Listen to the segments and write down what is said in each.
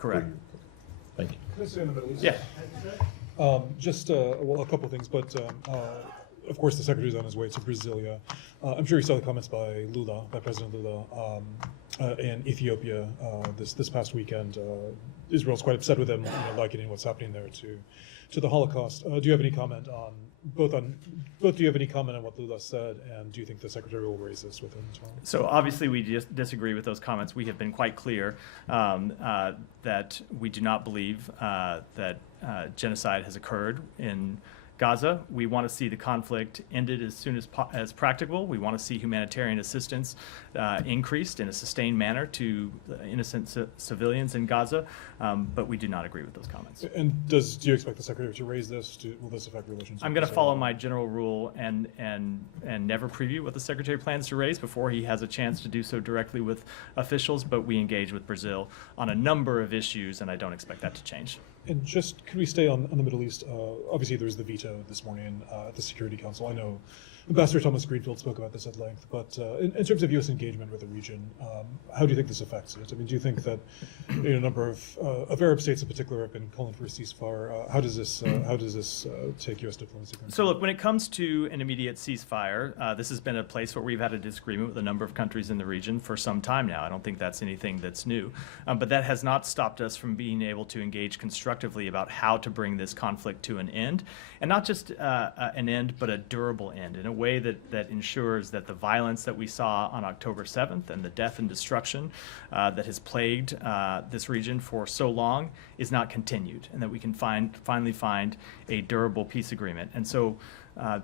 Correct. Thank you. Can I say in the Middle East? Yeah. Well, a couple of things, but of course the Secretary's on his way to Brasilia. I'm sure you saw the comments by President Lula in Ethiopia this past weekend. Israel's quite upset with him, likening what's happening there to the Holocaust. Do you have any comment on both? Do you have any comment on what Lula said, and do you think the Secretary will raise this with him as well? So obviously we disagree with those comments. We have been quite clear that we do not believe that genocide has occurred in Gaza. We want to see the conflict ended as soon as practicable. We want to see humanitarian assistance increased in a sustained manner to innocent civilians in Gaza, but we do not agree with those comments. And do you expect the Secretary to raise this? Will this affect relations? I'm going to follow my general rule and never preview what the Secretary plans to raise before he has a chance to do so directly with officials, but we engage with Brazil on a number of issues, and I don't expect that to change. And just, could we stay on the Middle East? Obviously, there was the veto this morning at the Security Council. I know Ambassador Thomas Greenfield spoke about this at length, but in terms of U.S. engagement with the region, how do you think this affects it? I mean, do you think that a number of Arab states in particular have been calling for a ceasefire? How does this take U.S. diplomacy? So look, when it comes to an immediate ceasefire, this has been a place where we've had a disagreement with a number of countries in the region for some time now. I don't think that's anything that's new, but that has not stopped us from being able to engage constructively about how to bring this conflict to an end, and not just an end, but a durable end in a way that ensures that the violence that we saw on October 7th and the death and destruction that has plagued this region for so long is not continued, and that we can finally find a durable peace agreement. And so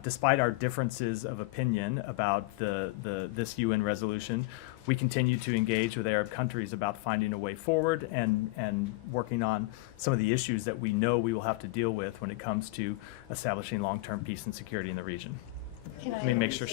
despite our differences of opinion about this UN resolution, we continue to engage with Arab countries about finding a way forward and working on some of the issues that we know we will have to deal with when it comes to establishing long-term peace and security in the region. Let me make sure